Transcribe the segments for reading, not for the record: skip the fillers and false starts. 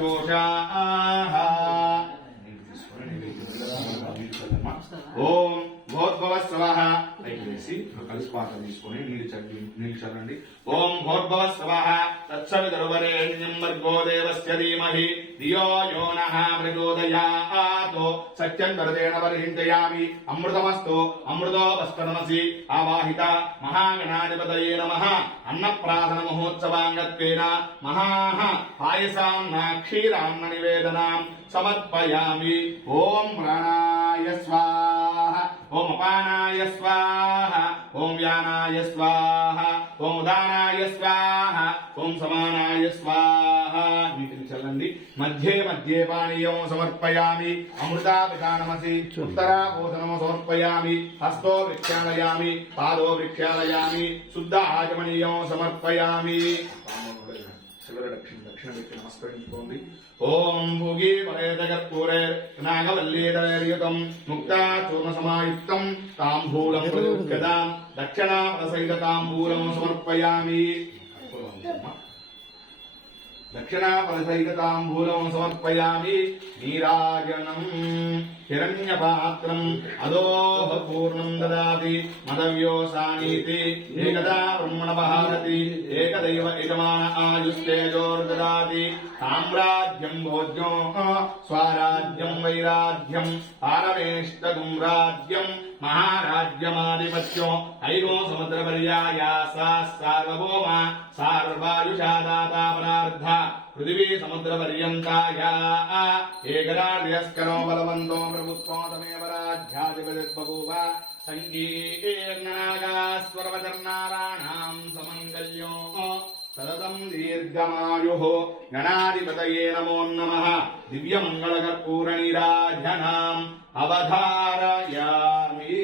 जोषाः ఓం భోద్భవ స్వః పైకి వేసి కలిసి పాత్ర తీసుకొని నీళ్ళు చల్లండి. ఓం భోద్భవ స్వః తత్సవితుర్వరేణ్యం భర్గో దేవస్య ధీమహి ధియో యో నః ప్రచోదయాత్ సత్యం వరదేన వర్హించయామి. అమృతమస్తు అమృతోపస్తనమసి ఆవాహిత మహాగణాధిపతయే నమః. అన్నప్రాసన మహోత్సవాంగత్వేన మహాః పాయసాన్న క్షీరాన్న నివేదనాం సమర్పయామి. ఓం ప్రాణాయ స్వాహ, ఓం అపానాయ స్వాహ, ఓం వ్యానాయ స్వాహ, ఓం ఉదానాయ స్వాహ, ఓం సమానాయ స్వాహ. వీటిని చల్లండి. మధ్యే మధ్యే పానీయం సమర్పయామి. అమృతాపితానమసి ఉత్తరాపోసనము సమర్పయామి. హస్తో వృక్షాలయామి, పాదో వృక్షాలయామి. శుద్ధ ఆచమనీయం సమర్పయామి. దక్షిణ వ్యక్తి నమస్కరించుకోండి. ఓం భూగి వరేదకర్పూరే నాగవల్లీదయుతం ముక్తా చూర్ణ సమాయుక్తం తాంబూలం ప్రయుక్తదాం దక్షిణాపదసహిత తాంబూలం సమర్పయామి. దక్షిణాపదసహిత తాంబూలం సమర్పయామి. నీరాజనం హిరణ్యపాత్రం అదోహ పూర్ణం దదాతి మదవ్యోసానీతి ఏకదా బ్రహ్మణ భారతి ఏకదైవ యజమాన ఆయుస్తేజోర్దదాతి. సామ్రాజ్యం భోజ్యం స్వరాజ్యం వైరాజ్యం పారమేష్టగం రాజ్యం మహారాజ్యమాధిపత్యం ఐగో సముద్రపర్యాయా సార్వభౌమ సార్వాయుషా దాతా పదార్థ పృథివీ సముద్ర పర్యంతాయా ఏకరాజ్యస్కరో బలవంతో ప్రభుత్వం తమేవ రాజ్యాధిపతిర్బభూవ. సంగీర్నాగాస్వరవచర్నారాణాం సమంగళ్యో సతతం దీర్ఘమాయుః. గణాధిపతయే నమో నమః. దివ్యమంగళకర్పూర నీరాజనాం అవధారయామి.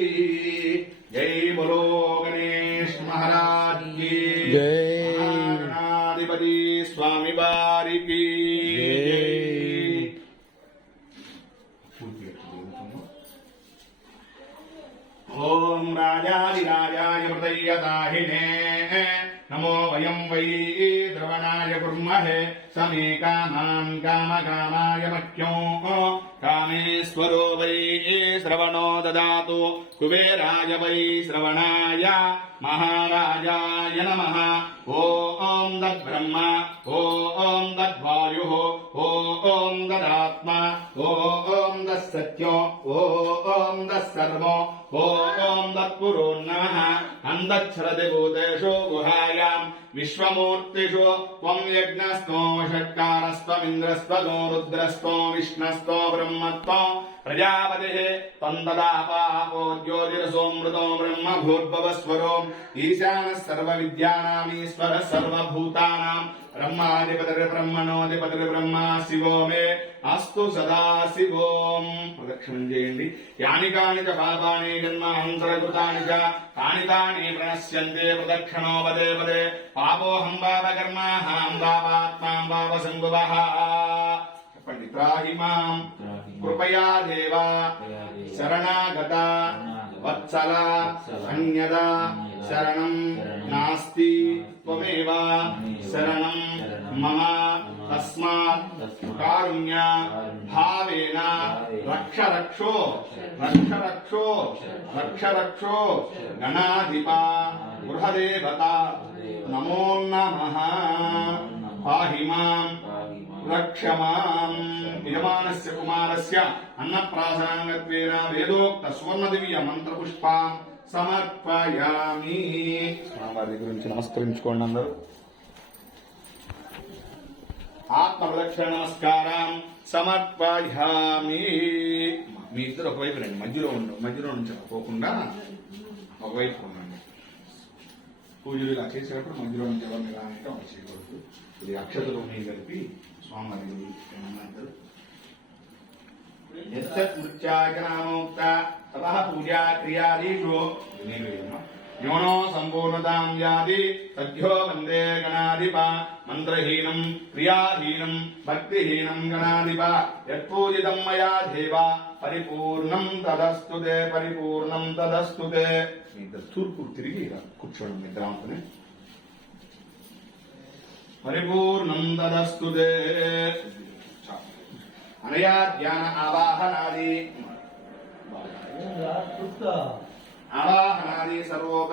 జై బలో గణేష్ మహారాజ్ की జై. గణాధిపతి స్వామి వారికి ఓం రాజాదిరాజాయ ప్రదయ్యదాహినే నమో వయం వై ద్రవణాయ కుర్మహే సమే కామాన్ కామకామాయ మఖ్యో కామేశ్వరో వై శ్రవణో దదాతు కుబేరాయ వై శ్రవణాయ మహారాజాయ నమః. ఓం దద్బ్రహ్మ ఓం దద్వాయుః ఓం దదాత్మ ఓం దస్సత్యో ఓం దస్సర్వో ఓం దత్పురో నమః. అందచ్ఛరతి భూతేషు గుహాయాం విశ్వమూర్తిషు త్వం యజ్ఞస్తో షట్కారస్త్వమింద్రస్త్వో రుద్రస్తో విష్ణస్తో బ్రహ్మత్వం ప్రజాపతిః త్వం దదాపాపో జ్యోతిరసోమృతో బ్రహ్మ భూర్భువస్వరో ఈశానः సర్వవిద్యానామీశ్వరः సర్వభూతానాం బ్రహ్మాధిపతిర్బ్రహ్మణోధిపతిర్బ్రహ్మ శివో మే అస్తు సదా శివోం. ప్రదక్షిణం చేయండి. యాని కాని చ పాపాని జన్మాంతరకృతాని చ తాని తాని ప్రణశ్యంతే ప్రదక్షిణో పదే పదే. పాపోహం పాపకర్మాహం పాపాత్మాం పాపసంభవః. చెప్పండి. త్రాహి మాం కృపయా దేవా శరణాగత వత్సల అన్యదా శరణం నాస్తి త్వమేవ శరణం మమ తస్మాత్ కారుణ్య భావేన రక్ష రక్షో రక్ష రక్షో రక్ష రక్షో గణాధిప గృహదేవత నమో నమః. పాహి మాం రక్షమాం. యజమానస్య కుమారస్య అన్నప్రాసనాంగత్వేన వేదోక్త సువర్ణదివ్య మంత్రపుష్పాం సమర్పయామి. స్వామివారి గురించి నమస్కరించుకోండి అందరూ. ఆత్మ ప్రదక్షిణ నమస్కారం సమర్పయామి. మీ ఇద్దరు ఒకవైపు రండి. మధ్యలో నుంచి పోకుండా ఒకవైపు ఉండండి. పూజలు ఇలా చేసేటప్పుడు మధ్యలో నుంచి ఎవరిని రానంటే వాళ్ళు చేయకూడదు. ఇది అక్షతలు మీ కలిపి స్వామివారి ఏమన్నారు. యస్మృత్యాచనామోక్త తపః పూజా క్రియాదీషు యోనో సంపూర్ణతాం యాది సద్యో వందే గణాధిప. మంత్రహీనం క్రియాహీనం భక్తిహీనం గణాధిప. యత్పూజితం మయా దేవ పరిపూర్ణం తదస్తుతే పరిపూర్ణం తదస్తుతే. మీ ఇద్దరు తూర్పు తిరిగి కూర్చోండి. నిద్రాంతనే పరిపూర్ణం తదస్తుతే. అనయా ధ్యాన ఆవాహనాది ఆవాహనాది సర్వోప